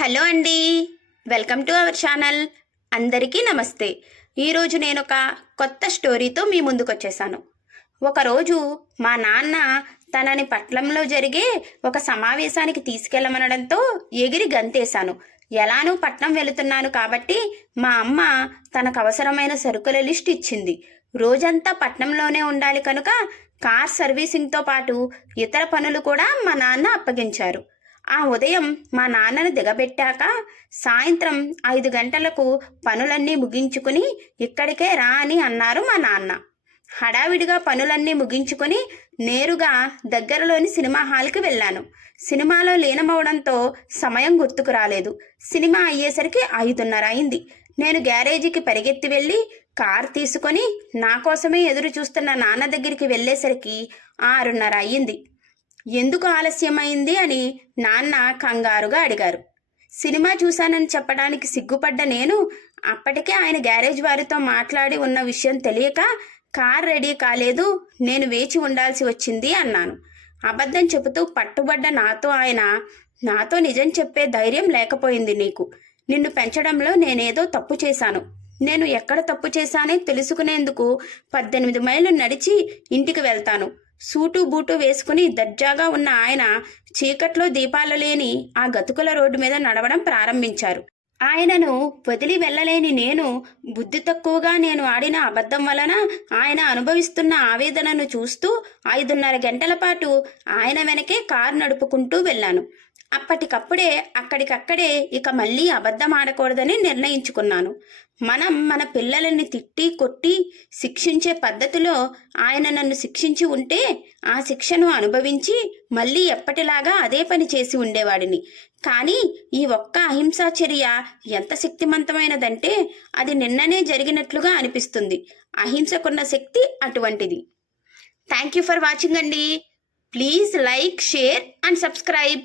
Hello అండి, welcome to our channel. అందరికీ నమస్తే. ఈరోజు నేను ఒక కొత్త స్టోరీతో మీ ముందుకు వచ్చేసాను. ఒకరోజు మా నాన్న తనని పట్నంలో జరిగే ఒక సమావేశానికి తీసుకెళ్ళమనడంతో ఎగిరి గంతేశాను. ఎలానూ పట్నం వెళుతున్నాను కాబట్టి మా అమ్మ తనకు అవసరమైన సరుకుల లిస్ట్ ఇచ్చింది. రోజంతా పట్నంలోనే ఉండాలి కనుక కార్ సర్వీసింగ్తో పాటు ఇతర పనులు కూడా మా నాన్న అప్పగించారు. ఆ ఉదయం మా నాన్నను దిగబెట్టాక సాయంత్రం 5 గంటలకు పనులన్నీ ముగించుకుని ఇక్కడికే రా అని అన్నారు మా నాన్న. హడావిడిగా పనులన్నీ ముగించుకొని నేరుగా దగ్గరలోని సినిమా హాల్కి వెళ్ళాను. సినిమాలో లీనమవడంతో సమయం గుర్తుకు రాలేదు. సినిమా అయ్యేసరికి 5:30 అయింది. నేను గ్యారేజీకి పరిగెత్తి వెళ్ళి కార్ తీసుకొని నా కోసమే ఎదురు చూస్తున్న నాన్న దగ్గరికి వెళ్ళేసరికి 6:30 అయ్యింది. ఎందుకు ఆలస్యమైంది అని నాన్న కంగారుగా అడిగారు. సినిమా చూశానని చెప్పడానికి సిగ్గుపడ్డ నేను అప్పటికే ఆయన గ్యారేజ్ వారితో మాట్లాడి ఉన్న విషయం తెలియక కార్ రెడీ కాలేదు, నేను వేచి ఉండాల్సి వచ్చింది అన్నాను. అబద్ధం చెబుతూ పట్టుబడ్డ నాతో నిజం చెప్పే ధైర్యం లేకపోయింది నీకు. నిన్ను పెంచడంలో నేనేదో తప్పు చేశాను. నేను ఎక్కడ తప్పు చేశానే తెలుసుకునేందుకు 18 మైళ్ళు నడిచి ఇంటికి వెళ్తాను. సూటు బూటు వేసుకుని దర్జాగా ఉన్న ఆయన చీకట్లో దీపాలు లేని ఆ గతుకుల రోడ్డు మీద నడవడం ప్రారంభించారు. ఆయనను వదిలి వెళ్ళలేని నేను బుద్ధి తక్కువగా నేను ఆడిన అబద్ధం వలన ఆయన అనుభవిస్తున్న ఆవేదనను చూస్తూ 5:30 గంటల పాటు ఆయన వెనకే కారు నడుపుకుంటూ వెళ్ళాను. అప్పటికప్పుడే అక్కడికక్కడే ఇక మళ్ళీ అబద్ధం ఆడకూడదని నిర్ణయించుకున్నాను. మనం మన పిల్లలని తిట్టి కొట్టి శిక్షించే పద్ధతిలో ఆయన నన్ను శిక్షించి ఉంటే ఆ శిక్షను అనుభవించి మళ్ళీ ఎప్పటిలాగా అదే పని చేసి ఉండేవాడిని. కానీ ఈ ఒక్క అహింసా చర్య ఎంత శక్తివంతమైనదంటే అది నిన్ననే జరిగినట్లుగా అనిపిస్తుంది. అహింసకున్న శక్తి అటువంటిది. థ్యాంక్ యూ ఫర్ వాచింగ్ అండి. Please like, share and subscribe.